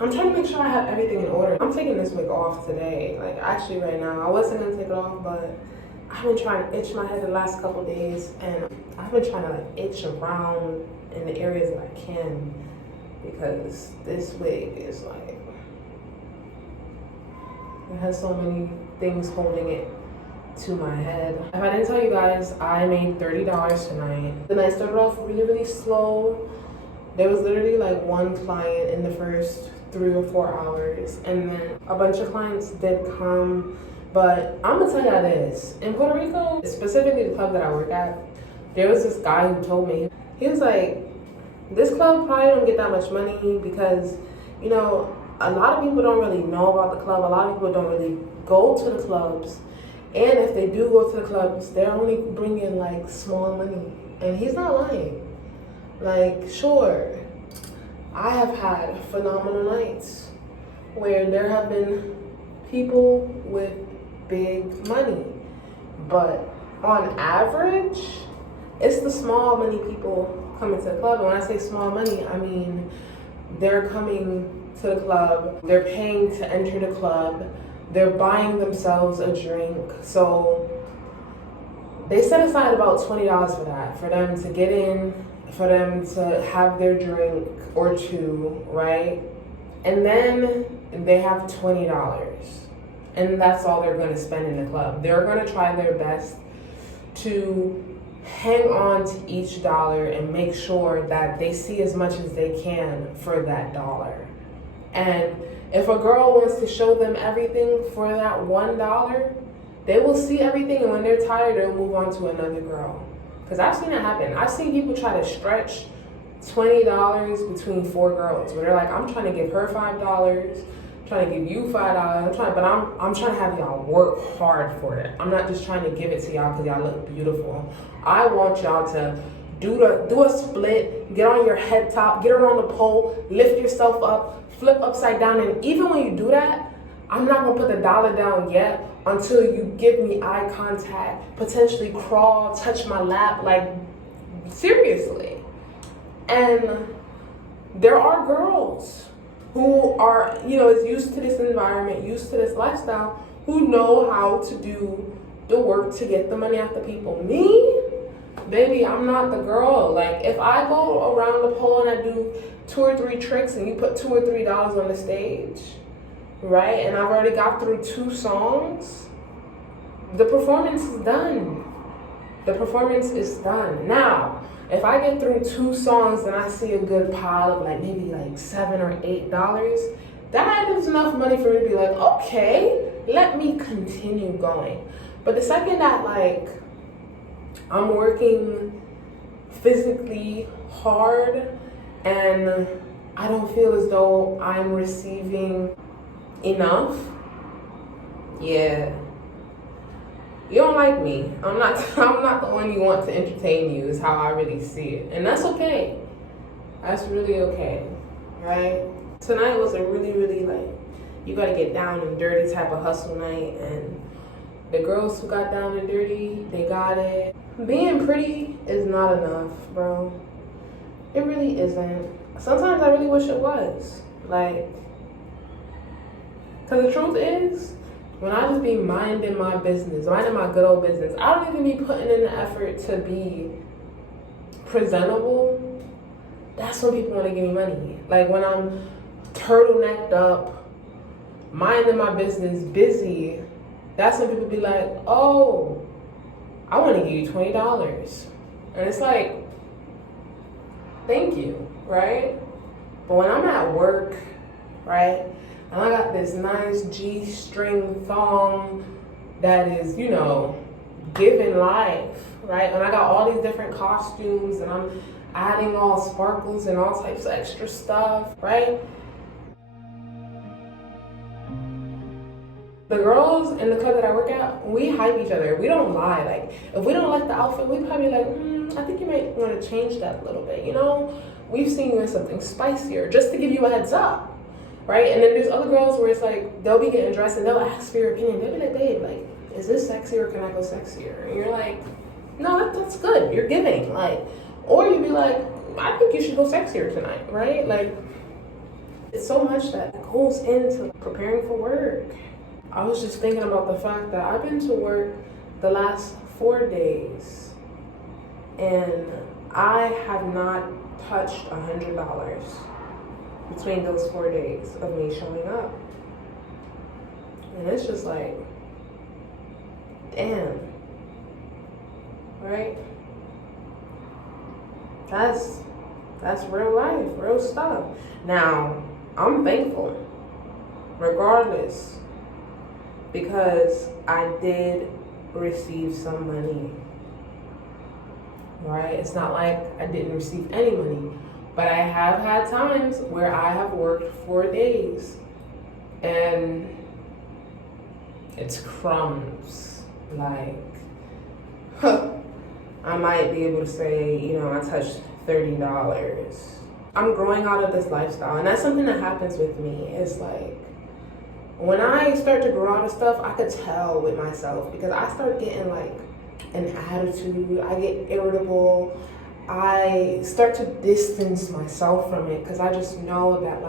I'm trying to make sure I have everything in order. I'm taking this week off today. Like, actually right now, I wasn't gonna take it off, but I've been trying to itch my head the last couple days, and I've been trying to itch around in the areas that I can, because this wig is like, it has so many things holding it to my head. If I didn't tell you guys, I made $30 tonight. The night started off really, really slow. There was literally like one client in the first 3 or 4 hours, and then a bunch of clients did come. But I'm gonna tell y'all this, in Puerto Rico, specifically the club that I work at, there was this guy who told me, he was like, this club probably don't get that much money because, a lot of people don't really know about the club. A lot of people don't really go to the clubs. And if they do go to the clubs, they're only bringing like small money. And he's not lying. Like, sure, I have had phenomenal nights where there have been people with big money. But on average, it's the small money people coming to the club. And when I say small money, I mean they're coming to the club, they're paying to enter the club, they're buying themselves a drink. So they set aside about $20 for that, for them to get in, for them to have their drink or two, right? And then they have $20. and that's all they're going to spend in the club. They're going to try their best to hang on to each dollar and make sure that they see as much as they can for that dollar. And if a girl wants to show them everything for that $1, they will see everything, and when they're tired, they'll move on to another girl. Because I've seen it happen. I've seen people try to stretch $20 between 4 girls, where they're like, I'm trying to give her $5, trying to give you $5, I'm trying to have y'all work hard for it. I'm not just trying to give it to y'all because y'all look beautiful. I want y'all to do a split, get on your head top, get around the pole, lift yourself up, flip upside down, and even when you do that, I'm not gonna put the dollar down yet until you give me eye contact, potentially crawl, touch my lap, like seriously. And there are girls who are, is used to this environment, used to this lifestyle, who know how to do the work to get the money out the people. Me, baby, I'm not the girl. Like, if I go around the pole and I do 2 or 3 tricks and you put $2 or $3 on the stage, right, and I've already got through 2 songs, the performance is done. The performance is done. Now, if I get through 2 songs and I see a good pile of maybe $7 or $8, that is enough money for me to be like, okay, let me continue going. But the second that I'm working physically hard and I don't feel as though I'm receiving enough, yeah, you don't like me. I'm not the one you want to entertain you, is how I really see it. And that's okay. That's really okay, right? Tonight was a really, really you gotta get down and dirty type of hustle night, and the girls who got down and dirty, they got it. Being pretty is not enough, bro. It really isn't. Sometimes I really wish it was. Cause the truth is, when I just be minding my business, minding my good old business, I don't even be putting in the effort to be presentable. That's when people want to give me money. When I'm turtlenecked up, minding my business, busy, that's when people be like, oh, I want to give you $20. And it's like, thank you, right? But when I'm at work, right, and I got this nice G-string thong that is, giving life, right? And I got all these different costumes and I'm adding all sparkles and all types of extra stuff, right? The girls in the club that I work at, we hype each other. We don't lie. If we don't like the outfit, we probably I think you might want to change that a little bit, We've seen you in something spicier, just to give you a heads up. Right? And then there's other girls where it's they'll be getting dressed and they'll ask for your opinion. They'll be like, babe, is this sexy or can I go sexier? And you're like, no, that's good. You're giving. Or you'd be like, I think you should go sexier tonight, right? It's so much that goes into preparing for work. I was just thinking about the fact that I've been to work the last 4 days and I have not touched $100 between those 4 days of me showing up. And it's just damn, right? That's real life, real stuff. Now, I'm thankful, regardless, because I did receive some money, right? It's not like I didn't receive any money. But I have had times where I have worked 4 days and it's crumbs. I might be able to say, I touched $30. I'm growing out of this lifestyle, and that's something that happens with me. It's when I start to grow out of stuff, I could tell with myself because I start getting an attitude. I get irritable. I start to distance myself from it because I just know that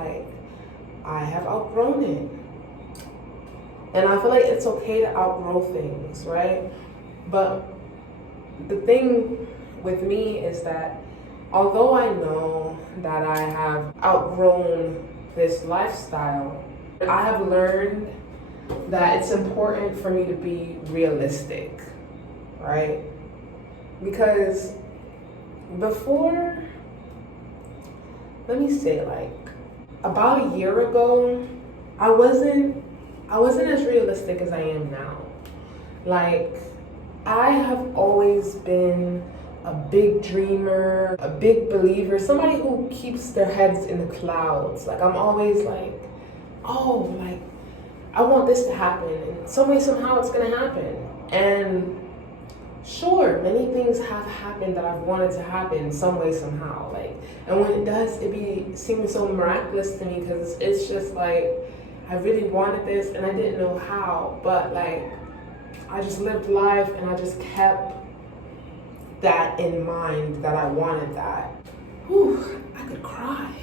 I have outgrown it. And I feel like it's okay to outgrow things, right? But the thing with me is that although I know that I have outgrown this lifestyle, I have learned that it's important for me to be realistic, right? Because before, let me say, like about a year ago, I wasn't as realistic as I am now. Like, I have always been a big dreamer, a big believer, somebody who keeps their heads in the clouds. Like, I'm always like, oh, like, I want this to happen, and some way, somehow it's gonna happen. And sure, many things have happened that I've wanted to happen some way, somehow. Like, and when it does, it seems so miraculous to me, because it's just like, I really wanted this and I didn't know how, but like, I just lived life and I just kept that in mind, that I wanted that. Whew, I could cry.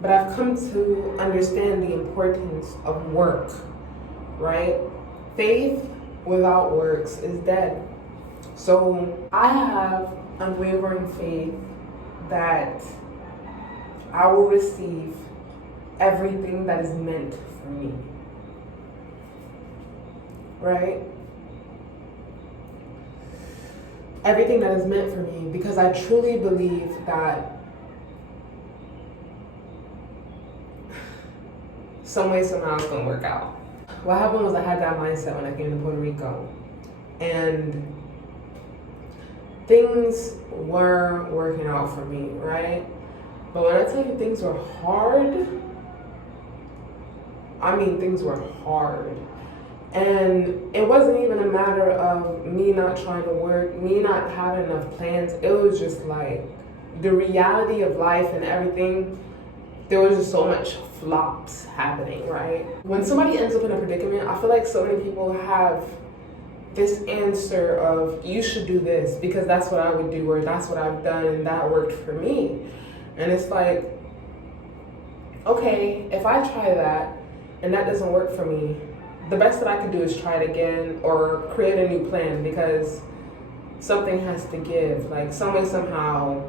But I've come to understand the importance of work, right? Faith without works is dead. So I have unwavering faith that I will receive everything that is meant for me, right? Everything that is meant for me, because I truly believe that some way, somehow it's gonna work out. What happened was I had that mindset when I came to Puerto Rico, and things were working out for me, right? But when I tell you things were hard, I mean things were hard. And it wasn't even a matter of me not trying to work, me not having enough plans. It was just like the reality of life and everything. There was just so much flops happening, right? When somebody ends up in a predicament, I feel like so many people have this answer of, you should do this because that's what I would do, or that's what I've done and that worked for me. And it's like, okay, if I try that and that doesn't work for me, the best that I can do is try it again or create a new plan, because something has to give. Like, some way, somehow,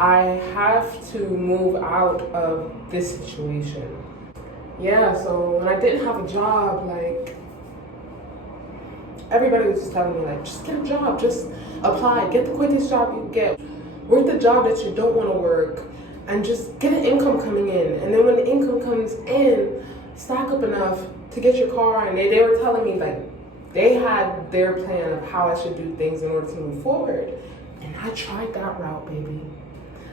I have to move out of this situation. Yeah, so when I didn't have a job, like, everybody was just telling me, like, just get a job, just apply, get the quickest job you get, work the job that you don't want to work, and just get an income coming in. And then when the income comes in, stack up enough to get your car. And they were telling me, like, they had their plan of how I should do things in order to move forward. And I tried that route, baby.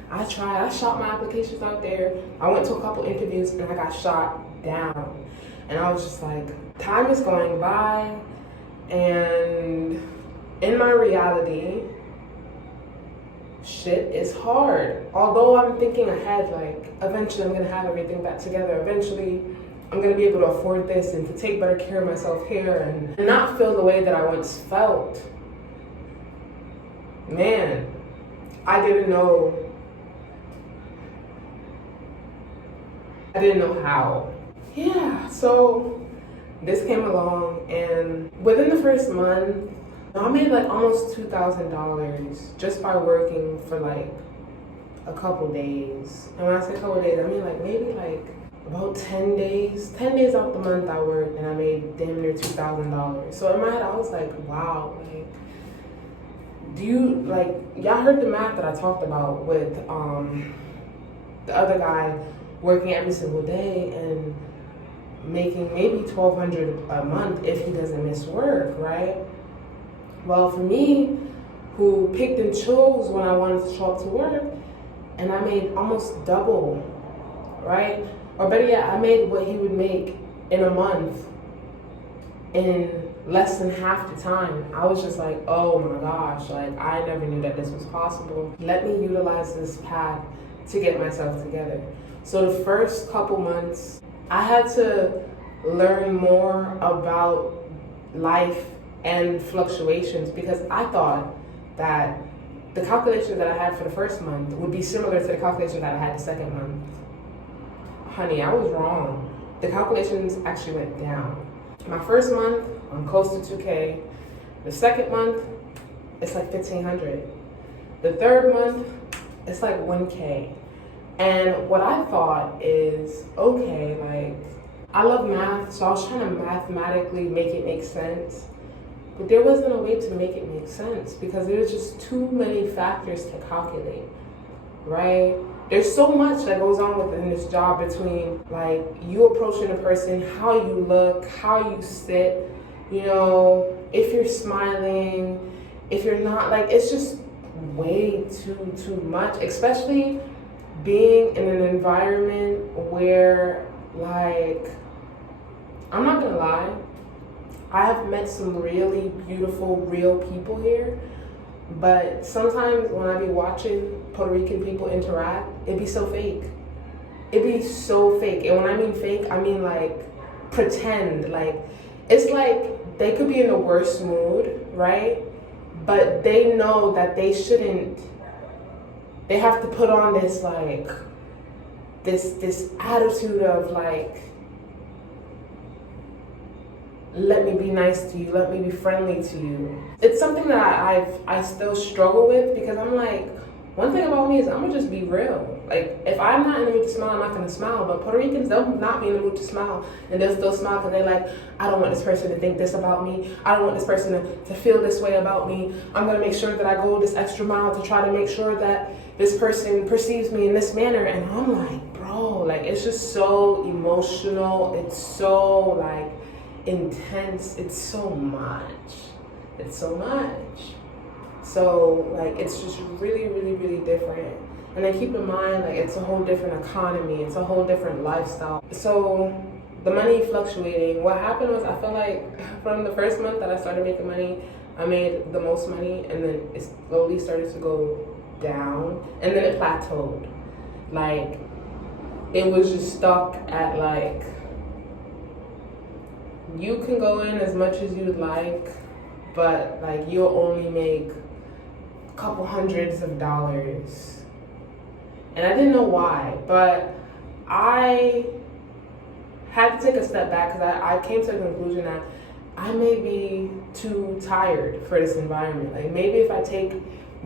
I shot my applications out there. I went to a couple interviews and I got shot down. And I was just like, time is going by, and in my reality, shit is hard. Although I'm thinking ahead, like, eventually I'm gonna have everything back together. Eventually I'm gonna be able to afford this and to take better care of myself here and not feel the way that I once felt. Man, I didn't know how. Yeah, so this came along, and within the first month, I made like almost $2,000 just by working for like a couple days. And when I say a couple days, I mean like maybe like about 10 days. 10 days out the month I worked, and I made damn near $2,000. So in my head, I was like, wow, like, y'all heard the math that I talked about with the other guy working every single day and making maybe $1,200 a month if he doesn't miss work, right? Well, for me, who picked and chose when I wanted to show up to work, and I made almost double, right? Or better yet, I made what he would make in a month in less than half the time. I was just like, oh my gosh, like, I never knew that this was possible. Let me utilize this path to get myself together. So the first couple months, I had to learn more about life and fluctuations, because I thought that the calculation that I had for the first month would be similar to the calculation that I had the second month. Honey, I was wrong. The calculations actually went down. My first month, I'm close to 2K. The second month, it's like 1,500. The third month, it's like 1K. And what I thought is, okay, like, I love math, so I was trying to mathematically make it make sense. But there wasn't a way to make it make sense because there was just too many factors to calculate, right? There's so much that goes on within this job between like you approaching a person, how you look, how you sit, you know, if you're smiling, if you're not, like, it's just way too much, especially being in an environment where, like, I'm not gonna lie, I have met some really beautiful, real people here, but sometimes when I be watching Puerto Rican people interact, it be so fake. It be so fake. And when I mean fake, I mean like pretend. Like, it's like they could be in the worst mood, right? But they know that they shouldn't, they have to put on this like, this attitude of like, let me be nice to you, let me be friendly to you. It's something that I still struggle with because I'm like, one thing about me is I'm gonna just be real. Like, if I'm not in the mood to smile, I'm not gonna smile. But Puerto Ricans, they'll not be in the mood to smile, and they'll still smile because they're like, I don't want this person to think this about me. I don't want this person to feel this way about me. I'm gonna make sure that I go this extra mile to try to make sure that this person perceives me in this manner. And I'm like, bro, like, it's just so emotional. It's so like intense. It's so much. It's so much. So like, it's just really, really, really different. And then keep in mind, like, it's a whole different economy. It's a whole different lifestyle. So the money fluctuating. What happened was, I feel like from the first month that I started making money, I made the most money, and then it slowly started to go down, and then it plateaued. Like, it was just stuck at like, you can go in as much as you'd like, but like, you'll only make a couple hundreds of dollars. And I didn't know why, but I had to take a step back because I came to the conclusion that I may be too tired for this environment. Like, maybe if I take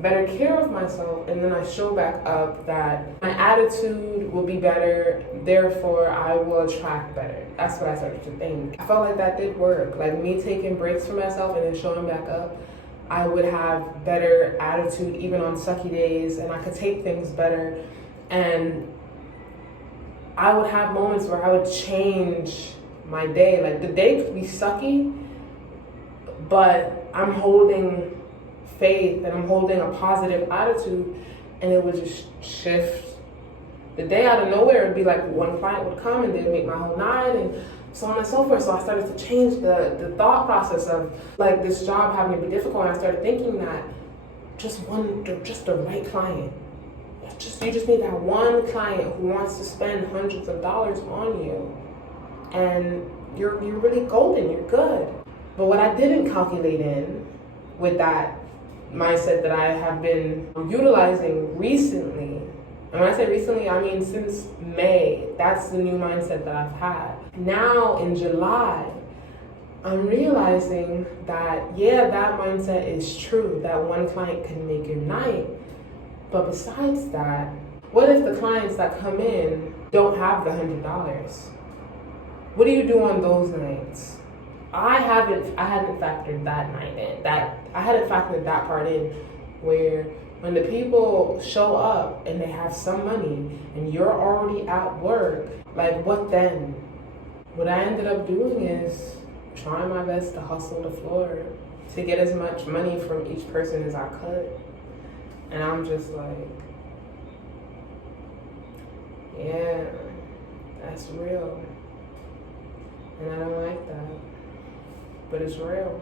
better care of myself and then I show back up, that my attitude will be better, therefore I will attract better. That's what I started to think. I felt like that did work. Like, me taking breaks for myself and then showing back up, I would have better attitude even on sucky days, and I could take things better. And I would have moments where I would change my day. Like, the day could be sucky, but I'm holding faith and I'm holding a positive attitude, and it would just shift. The day out of nowhere, it'd be like one client would come and they'd make my whole night, and so on and so forth. So I started to change the thought process of like this job having to be difficult, and I started thinking that just the right client. You just need that one client who wants to spend hundreds of dollars on you, and you're really golden, you're good. But what I didn't calculate in with that mindset that I have been utilizing recently, and when I say recently, I mean since May, that's the new mindset that I've had. Now in July, I'm realizing that, yeah, that mindset is true, that one client can make your night. But besides that, what if the clients that come in don't have the $100? What do you do on those nights? I hadn't factored that night in. I hadn't factored that part in, where when the people show up and they have some money and you're already at work, like, what then? What I ended up doing is trying my best to hustle the floor to get as much money from each person as I could. And I'm just like, yeah, that's real. And I don't like that. But it's real.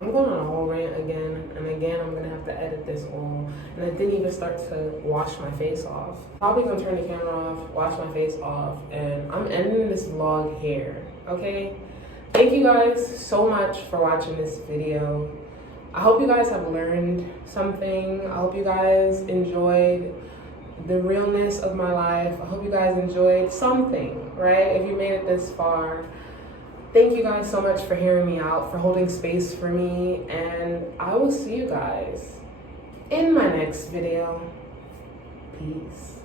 I'm going on a whole rant again, and again, I'm gonna have to edit this all. And I didn't even start to wash my face off. Probably gonna turn the camera off, wash my face off, and I'm ending this vlog here, okay? Thank you guys so much for watching this video. I hope you guys have learned something. I hope you guys enjoyed the realness of my life. I hope you guys enjoyed something, right? If you made it this far. Thank you guys so much for hearing me out, for holding space for me, and I will see you guys in my next video. Peace.